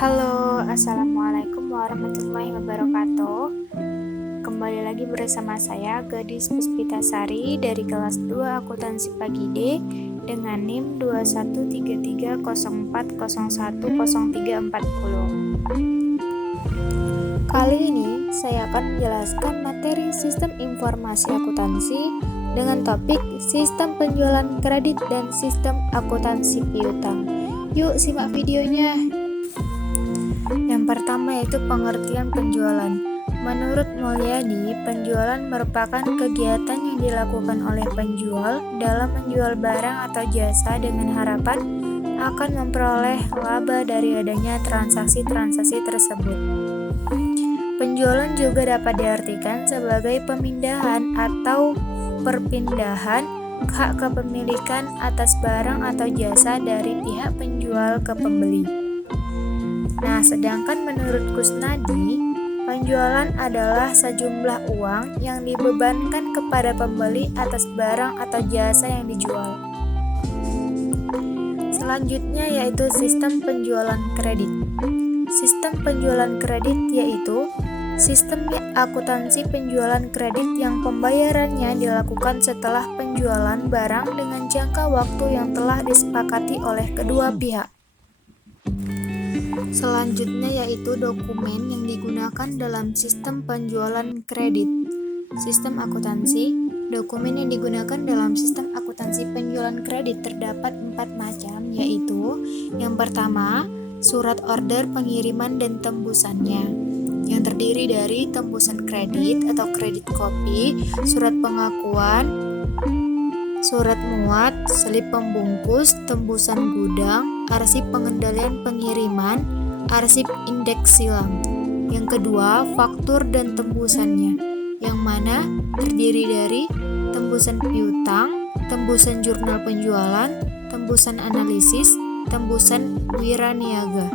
Halo, Assalamualaikum warahmatullahi wabarakatuh. Kembali lagi bersama saya Gadis Puspitasari dari kelas 2 Akuntansi Pagi D dengan NIM 213304010340. Kali ini saya akan menjelaskan materi Sistem Informasi Akuntansi dengan topik Sistem Penjualan Kredit dan Sistem Akuntansi Piutang. Yuk simak videonya. Yang pertama yaitu pengertian penjualan. Menurut Mulyadi, penjualan merupakan kegiatan yang dilakukan oleh penjual dalam menjual barang atau jasa dengan harapan akan memperoleh laba dari adanya transaksi-transaksi tersebut. Penjualan juga dapat diartikan sebagai pemindahan atau perpindahan hak kepemilikan atas barang atau jasa dari pihak penjual ke pembeli. Nah, sedangkan menurut Kusnadi, penjualan adalah sejumlah uang yang dibebankan kepada pembeli atas barang atau jasa yang dijual. Selanjutnya yaitu sistem penjualan kredit. Sistem penjualan kredit yaitu sistem akuntansi penjualan kredit yang pembayarannya dilakukan setelah penjualan barang dengan jangka waktu yang telah disepakati oleh kedua pihak. Selanjutnya yaitu dokumen yang digunakan dalam sistem penjualan kredit. Sistem akuntansi, dokumen yang digunakan dalam sistem akuntansi penjualan kredit terdapat 4 macam, yaitu yang pertama, surat order pengiriman dan tembusannya, yang terdiri dari tembusan kredit atau kredit copy, surat pengakuan, surat muat, slip pembungkus, tembusan gudang, arsip pengendalian pengiriman, arsip indeks silang. Yang kedua, faktur dan tembusannya, yang mana terdiri dari tembusan piutang, tembusan jurnal penjualan, tembusan analisis, tembusan wiraniaga.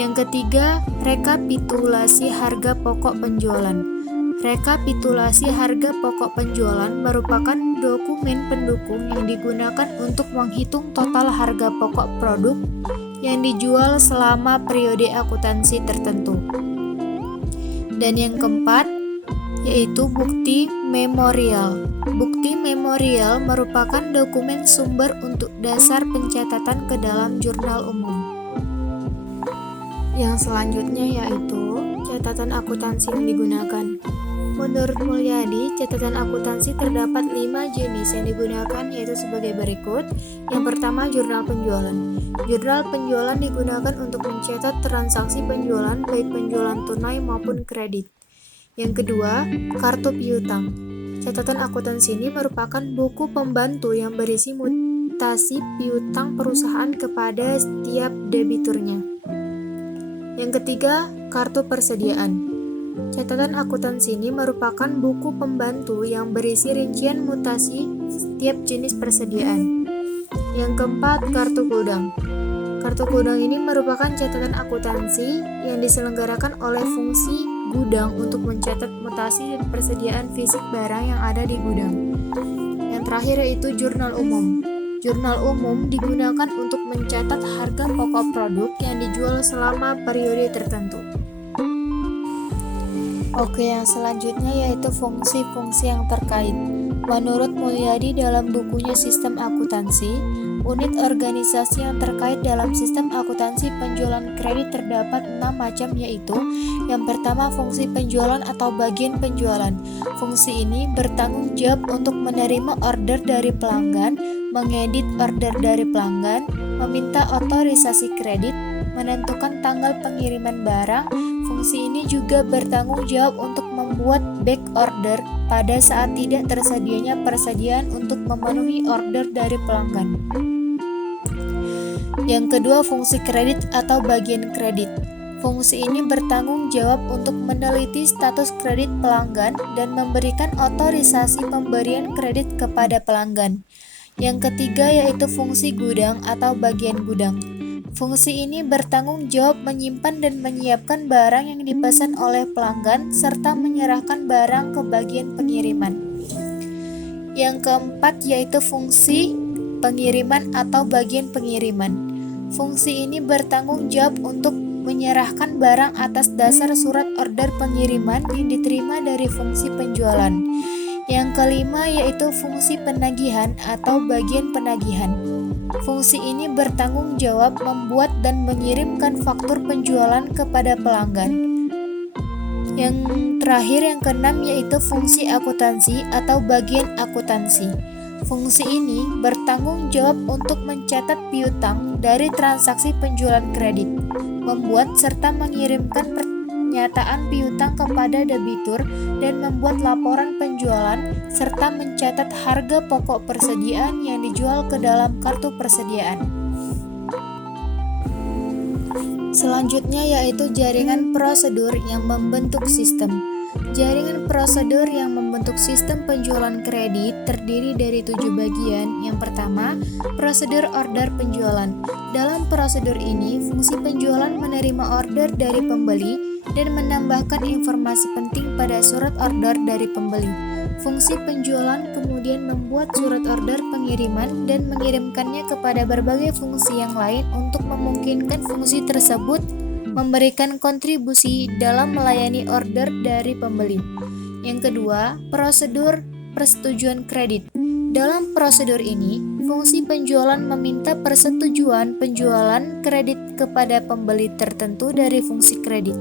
Yang ketiga, rekapitulasi harga pokok penjualan. Rekapitulasi harga pokok penjualan merupakan dokumen pendukung yang digunakan untuk menghitung total harga pokok produk yang dijual selama periode akuntansi tertentu. Dan yang keempat, yaitu bukti memorial. Bukti memorial merupakan dokumen sumber untuk dasar pencatatan ke dalam jurnal umum. Yang selanjutnya yaitu catatan akuntansi yang digunakan. Menurut Mulyadi, catatan akuntansi terdapat 5 jenis yang digunakan, yaitu sebagai berikut. Yang pertama, jurnal penjualan. Jurnal penjualan digunakan untuk mencatat transaksi penjualan baik penjualan tunai maupun kredit. Yang kedua, kartu piutang. Catatan akuntansi ini merupakan buku pembantu yang berisi mutasi piutang perusahaan kepada setiap debiturnya. Yang ketiga, kartu persediaan. Catatan akuntansi ini merupakan buku pembantu yang berisi rincian mutasi setiap jenis persediaan. Yang keempat, kartu gudang. Kartu gudang ini merupakan catatan akuntansi yang diselenggarakan oleh fungsi gudang untuk mencatat mutasi dan persediaan fisik barang yang ada di gudang. Yang terakhir yaitu jurnal umum. Jurnal umum digunakan untuk mencatat harga pokok produk yang dijual selama periode tertentu. Oke, yang selanjutnya yaitu fungsi-fungsi yang terkait. Menurut Mulyadi dalam bukunya Sistem Akuntansi, unit organisasi yang terkait dalam sistem akuntansi penjualan kredit terdapat 6 macam, yaitu yang pertama, fungsi penjualan atau bagian penjualan. Fungsi ini bertanggung jawab untuk menerima order dari pelanggan, mengedit order dari pelanggan, meminta otorisasi kredit, menentukan tanggal pengiriman barang. Fungsi ini juga bertanggung jawab untuk membuat back order pada saat tidak tersedianya persediaan untuk memenuhi order dari pelanggan. Yang kedua, fungsi kredit atau bagian kredit. Fungsi ini bertanggung jawab untuk meneliti status kredit pelanggan dan memberikan otorisasi pemberian kredit kepada pelanggan. Yang ketiga yaitu fungsi gudang atau bagian gudang. Fungsi ini bertanggung jawab menyimpan dan menyiapkan barang yang dipesan oleh pelanggan serta menyerahkan barang ke bagian pengiriman. Yang keempat yaitu fungsi pengiriman atau bagian pengiriman. Fungsi ini bertanggung jawab untuk menyerahkan barang atas dasar surat order pengiriman yang diterima dari fungsi penjualan. Yang kelima yaitu fungsi penagihan atau bagian penagihan. Fungsi ini bertanggung jawab membuat dan mengirimkan faktur penjualan kepada pelanggan. Yang terakhir yang keenam yaitu fungsi akuntansi atau bagian akuntansi. Fungsi ini bertanggung jawab untuk mencatat piutang dari transaksi penjualan kredit, membuat serta mengirimkan pernyataan piutang kepada debitur dan membuat laporan penjualan serta mencatat harga pokok persediaan yang dijual ke dalam kartu persediaan. Selanjutnya yaitu jaringan prosedur yang membentuk sistem. Jaringan prosedur yang membentuk sistem penjualan kredit terdiri dari 7 bagian. Yang pertama, prosedur order penjualan. Dalam prosedur ini, fungsi penjualan menerima order dari pembeli dan menambahkan informasi penting pada surat order dari pembeli. Fungsi penjualan kemudian membuat surat order pengiriman dan mengirimkannya kepada berbagai fungsi yang lain untuk memungkinkan fungsi tersebut memberikan kontribusi dalam melayani order dari pembeli. Yang kedua, prosedur persetujuan kredit. Dalam prosedur ini, fungsi penjualan meminta persetujuan penjualan kredit kepada pembeli tertentu dari fungsi kredit.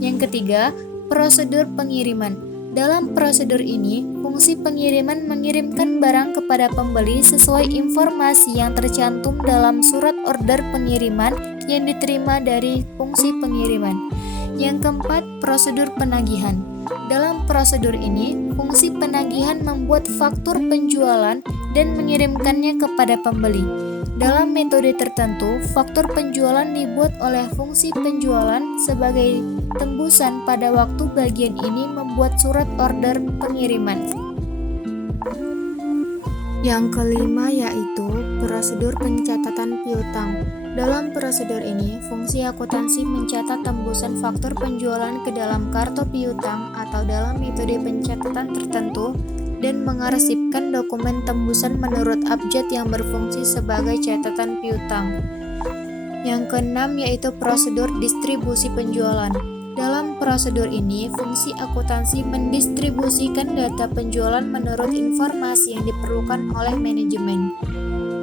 Yang ketiga, prosedur pengiriman. Dalam prosedur ini, fungsi pengiriman mengirimkan barang kepada pembeli sesuai informasi yang tercantum dalam surat order pengiriman yang diterima dari fungsi pengiriman. Yang keempat, prosedur penagihan. Dalam prosedur ini, fungsi penagihan membuat faktur penjualan dan mengirimkannya kepada pembeli. Dalam metode tertentu, faktur penjualan dibuat oleh fungsi penjualan sebagai tembusan pada waktu bagian ini membuat surat order pengiriman. Yang kelima yaitu prosedur pencatatan piutang. Dalam prosedur ini, fungsi akuntansi mencatat tembusan faktur penjualan ke dalam kartu piutang atau dalam metode pencatatan tertentu dan mengarsipkan dokumen tembusan menurut abjad yang berfungsi sebagai catatan piutang. Yang keenam yaitu prosedur distribusi penjualan. Dalam prosedur ini, fungsi akuntansi mendistribusikan data penjualan menurut informasi yang diperlukan oleh manajemen.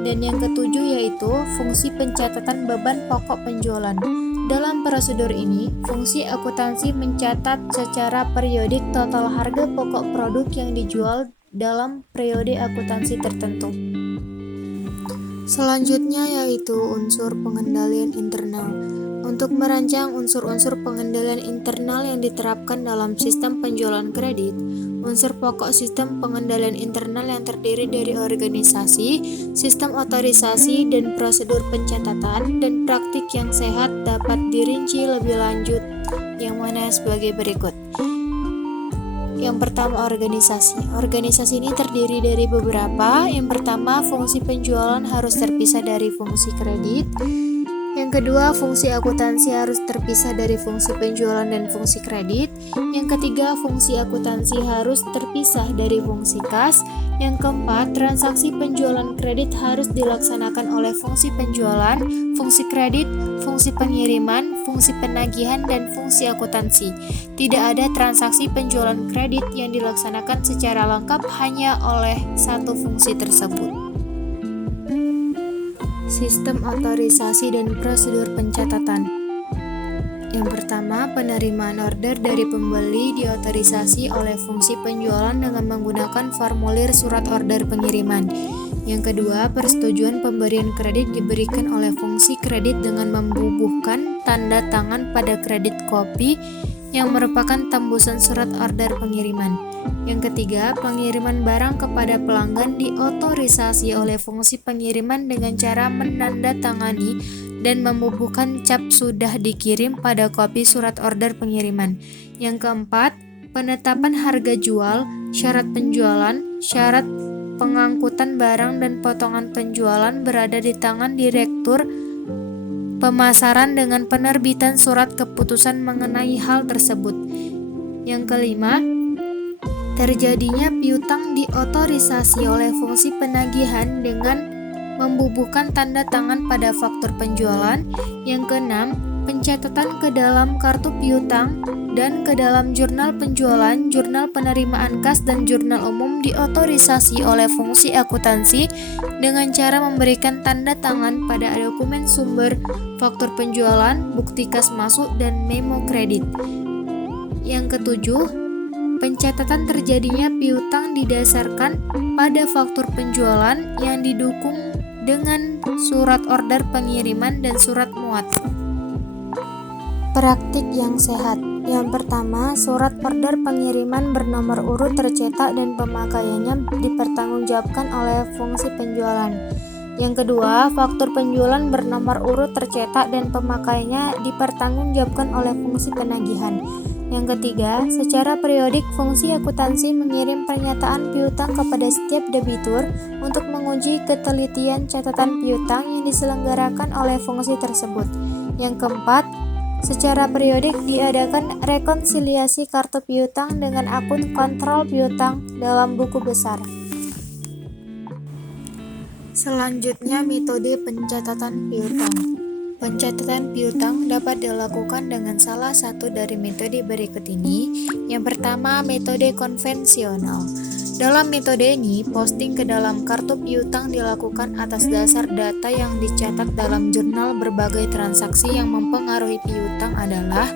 Dan yang ketujuh yaitu fungsi pencatatan beban pokok penjualan. Dalam prosedur ini, fungsi akuntansi mencatat secara periodik total harga pokok produk yang dijual dalam periode akuntansi tertentu. Selanjutnya yaitu unsur pengendalian internal. Untuk merancang unsur-unsur pengendalian internal yang diterapkan dalam sistem penjualan kredit, unsur pokok sistem pengendalian internal yang terdiri dari organisasi, sistem otorisasi, dan prosedur pencatatan dan praktik yang sehat dapat dirinci lebih lanjut, yang mana sebagai berikut. Yang pertama, organisasi. Organisasi ini terdiri dari beberapa. Yang pertama, fungsi penjualan harus terpisah dari fungsi kredit. Yang kedua, fungsi akuntansi harus terpisah dari fungsi penjualan dan fungsi kredit. Yang ketiga, fungsi akuntansi harus terpisah dari fungsi kas. Yang keempat, transaksi penjualan kredit harus dilaksanakan oleh fungsi penjualan, fungsi kredit, fungsi pengiriman, fungsi penagihan, dan fungsi akuntansi. Tidak ada transaksi penjualan kredit yang dilaksanakan secara lengkap hanya oleh satu fungsi tersebut. Sistem otorisasi dan prosedur pencatatan. Yang pertama, penerimaan order dari pembeli diotorisasi oleh fungsi penjualan dengan menggunakan formulir surat order pengiriman. Yang kedua, persetujuan pemberian kredit diberikan oleh fungsi kredit dengan membubuhkan tanda tangan pada kredit kopi yang merupakan tembusan surat order pengiriman. Yang ketiga, pengiriman barang kepada pelanggan diotorisasi oleh fungsi pengiriman dengan cara menandatangani dan membubuhkan cap sudah dikirim pada kopi surat order pengiriman. Yang keempat, penetapan harga jual, syarat penjualan, syarat pengangkutan barang dan potongan penjualan berada di tangan direktur pemasaran dengan penerbitan surat keputusan mengenai hal tersebut. Yang kelima, terjadinya piutang diotorisasi oleh fungsi penagihan dengan membubuhkan tanda tangan pada faktur penjualan. Yang keenam, pencatatan ke dalam kartu piutang dan ke dalam jurnal penjualan, jurnal penerimaan kas, dan jurnal umum diotorisasi oleh fungsi akuntansi dengan cara memberikan tanda tangan pada dokumen sumber, faktur penjualan, bukti kas masuk, dan memo kredit. Yang ketujuh, pencatatan terjadinya piutang didasarkan pada faktur penjualan yang didukung dengan surat order pengiriman dan surat muat. Praktik yang sehat. Yang pertama, surat order pengiriman bernomor urut tercetak dan pemakaiannya dipertanggungjawabkan oleh fungsi penjualan. Yang kedua, faktur penjualan bernomor urut tercetak dan pemakaiannya dipertanggungjawabkan oleh fungsi penagihan. Yang ketiga, secara periodik fungsi akuntansi mengirim pernyataan piutang kepada setiap debitur untuk menguji ketelitian catatan piutang yang diselenggarakan oleh fungsi tersebut. Yang keempat, secara periodik diadakan rekonsiliasi kartu piutang dengan akun kontrol piutang dalam buku besar. Selanjutnya, metode pencatatan piutang. Pencatatan piutang dapat dilakukan dengan salah satu dari metode berikut ini. Yang pertama, metode konvensional. Dalam metode ini, posting ke dalam kartu piutang dilakukan atas dasar data yang dicatat dalam jurnal berbagai transaksi yang mempengaruhi piutang adalah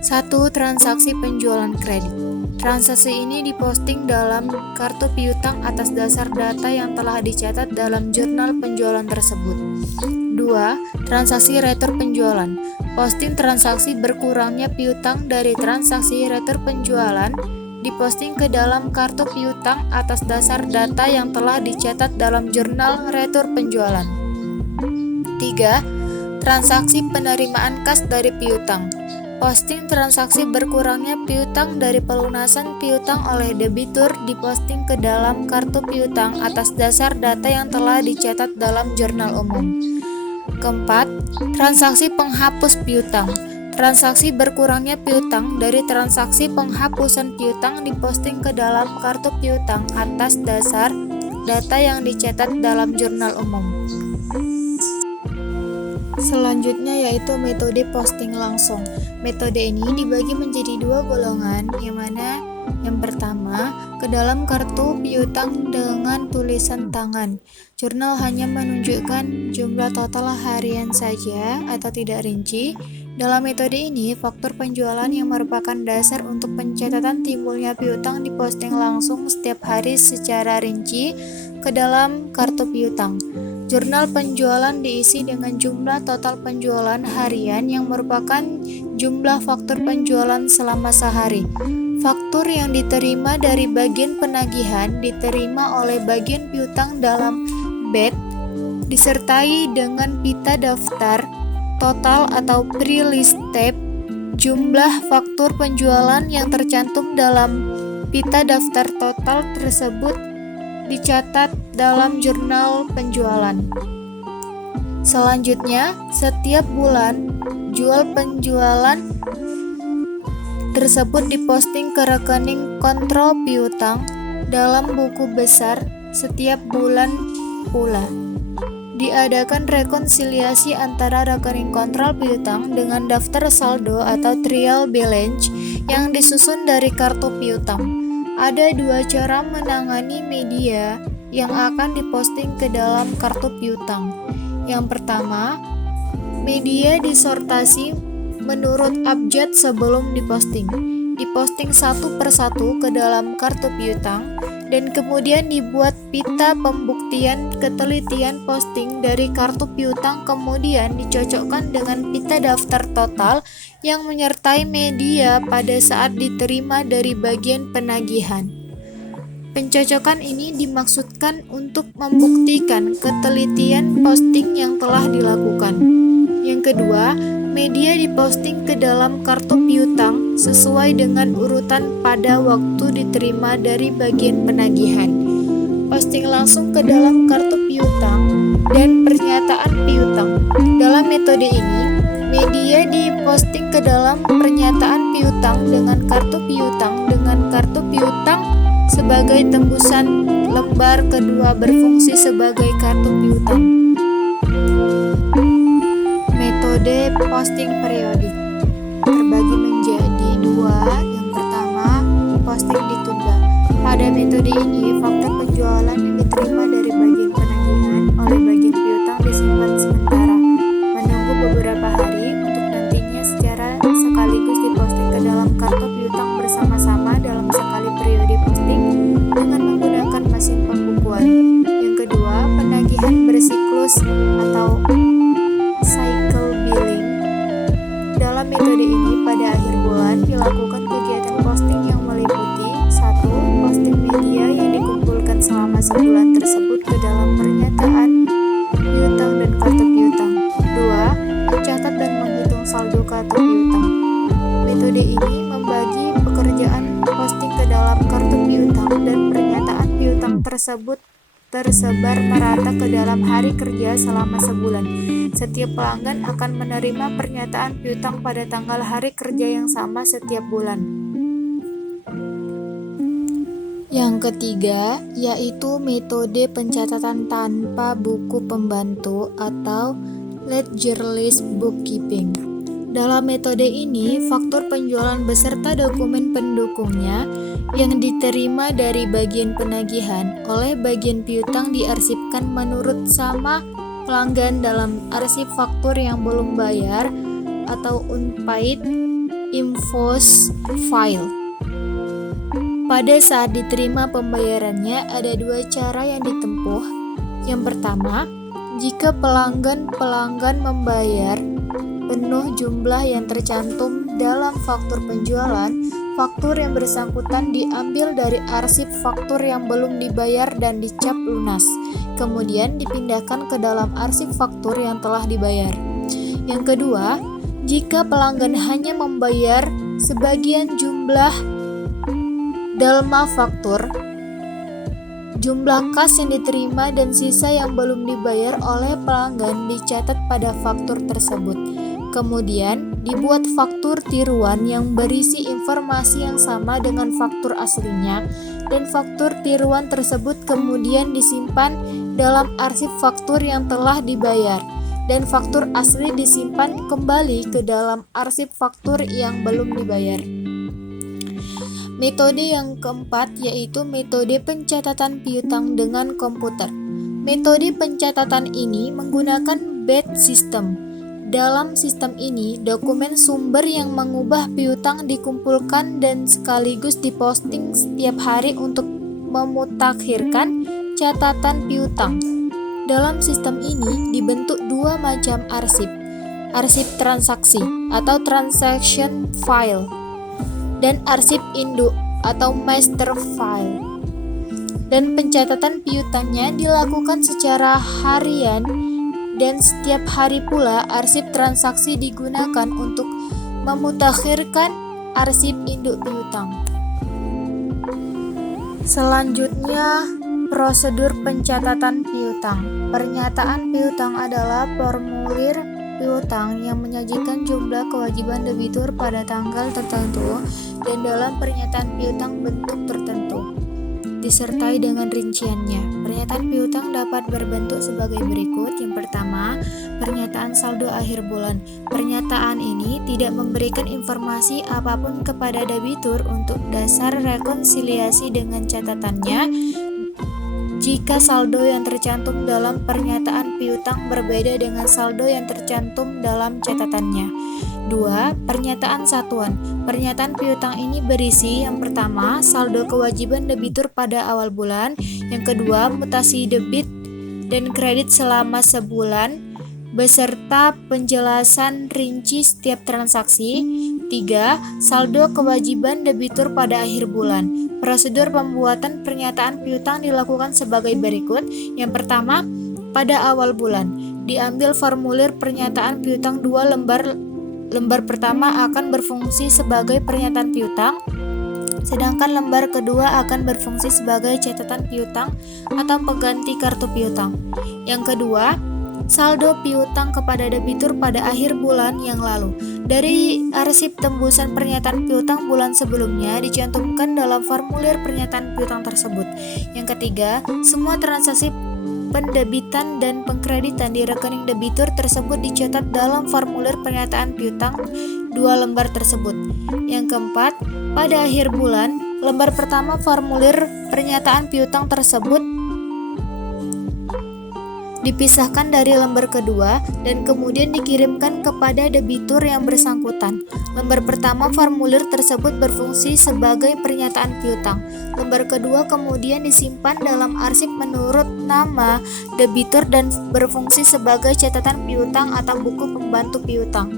1. Transaksi penjualan kredit. Transaksi ini diposting dalam kartu piutang atas dasar data yang telah dicatat dalam jurnal penjualan tersebut. 2. Transaksi retur penjualan. Posting transaksi berkurangnya piutang dari transaksi retur penjualan diposting ke dalam kartu piutang atas dasar data yang telah dicatat dalam jurnal retur penjualan. 3. Transaksi penerimaan kas dari piutang. Posting transaksi berkurangnya piutang dari pelunasan piutang oleh debitur diposting ke dalam kartu piutang atas dasar data yang telah dicatat dalam jurnal umum. Keempat, transaksi penghapus piutang. Transaksi berkurangnya piutang dari transaksi penghapusan piutang diposting ke dalam kartu piutang atas dasar data yang dicatat dalam jurnal umum. Selanjutnya yaitu metode posting langsung. Metode ini dibagi menjadi dua golongan, yang mana yang pertama, ke dalam kartu piutang dengan tulisan tangan. Jurnal hanya menunjukkan jumlah total harian saja atau tidak rinci. Dalam metode ini, faktur penjualan yang merupakan dasar untuk pencatatan timbulnya piutang diposting langsung setiap hari secara rinci ke dalam kartu piutang. Jurnal penjualan diisi dengan jumlah total penjualan harian yang merupakan jumlah faktur penjualan selama sehari. Faktur yang diterima dari bagian penagihan diterima oleh bagian piutang dalam BET disertai dengan pita daftar total atau pre-list tab. Jumlah faktur penjualan yang tercantum dalam pita daftar total tersebut dicatat dalam jurnal penjualan. Selanjutnya, setiap bulan jual penjualan tersebut diposting ke rekening kontrol piutang dalam buku besar setiap bulan pula. Diadakan rekonsiliasi antara rekening kontrol piutang dengan daftar saldo atau trial balance yang disusun dari kartu piutang. Ada dua cara menangani media yang akan diposting ke dalam kartu piutang. Yang pertama, media disortasi menurut abjad sebelum diposting. Diposting satu persatu ke dalam kartu piutang dan kemudian dibuat pita pembuktian ketelitian posting dari kartu piutang, kemudian dicocokkan dengan pita daftar total yang menyertai media pada saat diterima dari bagian penagihan. Pencocokan ini dimaksudkan untuk membuktikan ketelitian posting yang telah dilakukan. Yang kedua, media diposting ke dalam kartu piutang sesuai dengan urutan pada waktu diterima dari bagian penagihan. Posting langsung ke dalam kartu piutang dan pernyataan piutang. Dalam metode ini, media diposting ke dalam pernyataan piutang dengan kartu piutang sebagai tembusan lembar kedua berfungsi sebagai kartu piutang. Metode Metode posting periodik terbagi menjadi dua. Yang pertama, posting ditunda. Pada metode ini, faktur penjualan yang diterima dari bagian penagihan oleh bagian piutang disimpan sementara, menunggu beberapa hari untuk nantinya secara sekaligus diposting ke dalam kartu piutang bersama-sama dalam sekali periode posting dengan menggunakan mesin pembukuan. Yang kedua, penagihan bersiklus atau cycle billing. Dalam metode ini, pada akhir bulan dilakukan kegiatan posting yang meliputi 1. Posting media yang dikumpulkan selama sebulan tersebut ke dalam pernyataan piutang dan kartu piutang. 2. Mencatat dan menghitung saldo kartu piutang. Metode ini membagi pekerjaan posting ke dalam kartu piutang dan pernyataan piutang tersebut tersebar merata ke dalam hari kerja selama sebulan. Setiap pelanggan akan menerima pernyataan piutang pada tanggal hari kerja yang sama setiap bulan. Yang ketiga, yaitu metode pencatatan tanpa buku pembantu atau ledgerless bookkeeping. Dalam metode ini, faktur penjualan beserta dokumen pendukungnya yang diterima dari bagian penagihan oleh bagian piutang diarsipkan menurut sama pelanggan dalam arsip faktur yang belum bayar atau unpaid invoice file. Pada saat diterima pembayarannya, ada dua cara yang ditempuh. Yang pertama, jika pelanggan membayar penuh jumlah yang tercantum dalam faktur penjualan, faktur yang bersangkutan diambil dari arsip faktur yang belum dibayar dan dicap lunas, kemudian dipindahkan ke dalam arsip faktur yang telah dibayar. Yang kedua, jika pelanggan hanya membayar sebagian jumlah delma faktur, jumlah kas yang diterima dan sisa yang belum dibayar oleh pelanggan dicatat pada faktur tersebut. Kemudian dibuat faktur tiruan yang berisi informasi yang sama dengan faktur aslinya, dan faktur tiruan tersebut kemudian disimpan dalam arsip faktur yang telah dibayar, dan faktur asli disimpan kembali ke dalam arsip faktur yang belum dibayar. Metode yang keempat yaitu metode pencatatan piutang dengan komputer. Metode pencatatan ini menggunakan batch system. Dalam sistem ini, dokumen sumber yang mengubah piutang dikumpulkan dan sekaligus diposting setiap hari untuk memutakhirkan catatan piutang. Dalam sistem ini dibentuk dua macam arsip. Arsip transaksi atau transaction file dan arsip induk atau master file. Dan pencatatan piutangnya dilakukan secara harian, dan setiap hari pula arsip transaksi digunakan untuk memutakhirkan arsip induk piutang. Selanjutnya, prosedur pencatatan piutang. Pernyataan piutang adalah formulir piutang yang menyajikan jumlah kewajiban debitur pada tanggal tertentu dan dalam pernyataan piutang bentuk tertentu, disertai dengan rinciannya. Pernyataan piutang dapat berbentuk sebagai berikut. Yang pertama, pernyataan saldo akhir bulan. Pernyataan ini tidak memberikan informasi apapun kepada debitur untuk dasar rekonsiliasi dengan catatannya jika saldo yang tercantum dalam pernyataan piutang berbeda dengan saldo yang tercantum dalam catatannya. 2. Pernyataan satuan. Pernyataan piutang ini berisi yang pertama, saldo kewajiban debitur pada awal bulan, yang kedua, mutasi debit dan kredit selama sebulan beserta penjelasan rinci setiap transaksi. 3. Saldo kewajiban debitur pada akhir bulan. Prosedur pembuatan pernyataan piutang dilakukan sebagai berikut. Yang pertama, pada awal bulan diambil formulir pernyataan piutang 2 lembar. Lembar pertama akan berfungsi sebagai pernyataan piutang, sedangkan lembar kedua akan berfungsi sebagai catatan piutang atau pengganti kartu piutang. Yang kedua, saldo piutang kepada debitur pada akhir bulan yang lalu. Dari arsip tembusan pernyataan piutang bulan sebelumnya dicantumkan dalam formulir pernyataan piutang tersebut. Yang ketiga, semua transaksi pendebitan dan pengkreditan di rekening debitur tersebut dicatat dalam formulir pernyataan piutang 2 lembar tersebut. Yang keempat, pada akhir bulan, lembar pertama formulir pernyataan piutang tersebut dipisahkan dari lembar kedua dan kemudian dikirimkan kepada debitur yang bersangkutan. Lembar pertama formulir tersebut berfungsi sebagai pernyataan piutang. Lembar kedua kemudian disimpan dalam arsip menurut nama debitur dan berfungsi sebagai catatan piutang atau buku pembantu piutang.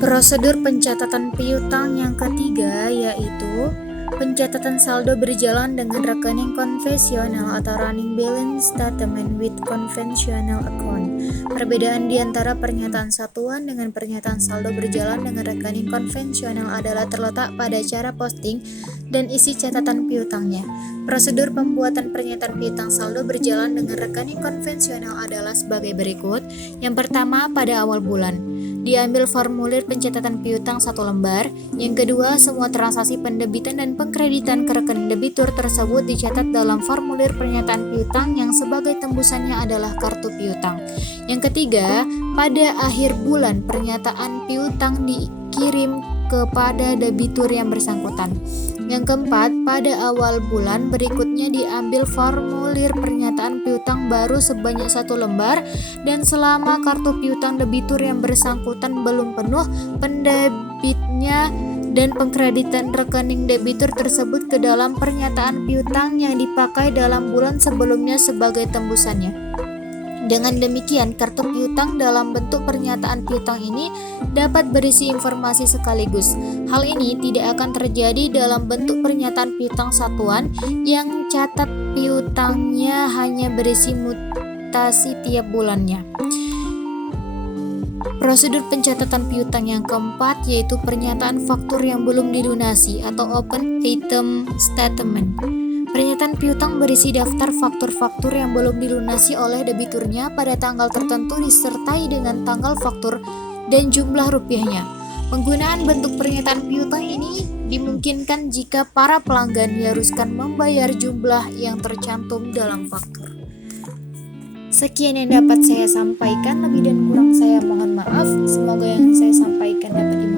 Prosedur pencatatan piutang yang ketiga yaitu pencatatan saldo berjalan dengan rekening konvensional atau running balance statement with conventional account. Perbedaan di antara pernyataan satuan dengan pernyataan saldo berjalan dengan rekening konvensional adalah terletak pada cara posting dan isi catatan piutangnya. Prosedur pembuatan pernyataan piutang saldo berjalan dengan rekening konvensional adalah sebagai berikut. Yang pertama, pada awal bulan diambil formulir pencatatan piutang 1 lembar. Yang kedua, semua transaksi pendebitan dan pengkreditan ke rekening debitur tersebut dicatat dalam formulir pernyataan piutang yang sebagai tembusannya adalah kartu piutang. Yang ketiga, pada akhir bulan pernyataan piutang dikirim kepada debitur yang bersangkutan. Yang keempat, pada awal bulan berikutnya diambil formulir pernyataan piutang baru sebanyak 1 lembar dan selama kartu piutang debitur yang bersangkutan belum penuh, pendebitnya dan pengkreditan rekening debitur tersebut ke dalam pernyataan piutang yang dipakai dalam bulan sebelumnya sebagai tembusannya. Dengan demikian, kartu piutang dalam bentuk pernyataan piutang ini dapat berisi informasi sekaligus. Hal ini tidak akan terjadi dalam bentuk pernyataan piutang satuan yang catat piutangnya hanya berisi mutasi tiap bulannya. Prosedur pencatatan piutang yang keempat yaitu pernyataan faktur yang belum dilunasi atau open item statement. Pernyataan piutang berisi daftar faktur-faktur yang belum dilunasi oleh debiturnya pada tanggal tertentu disertai dengan tanggal faktur dan jumlah rupiahnya. Penggunaan bentuk pernyataan piutang ini dimungkinkan jika para pelanggan diharuskan membayar jumlah yang tercantum dalam faktur. Sekian yang dapat saya sampaikan, lebih dan kurang saya mohon maaf. Semoga yang saya sampaikan dapat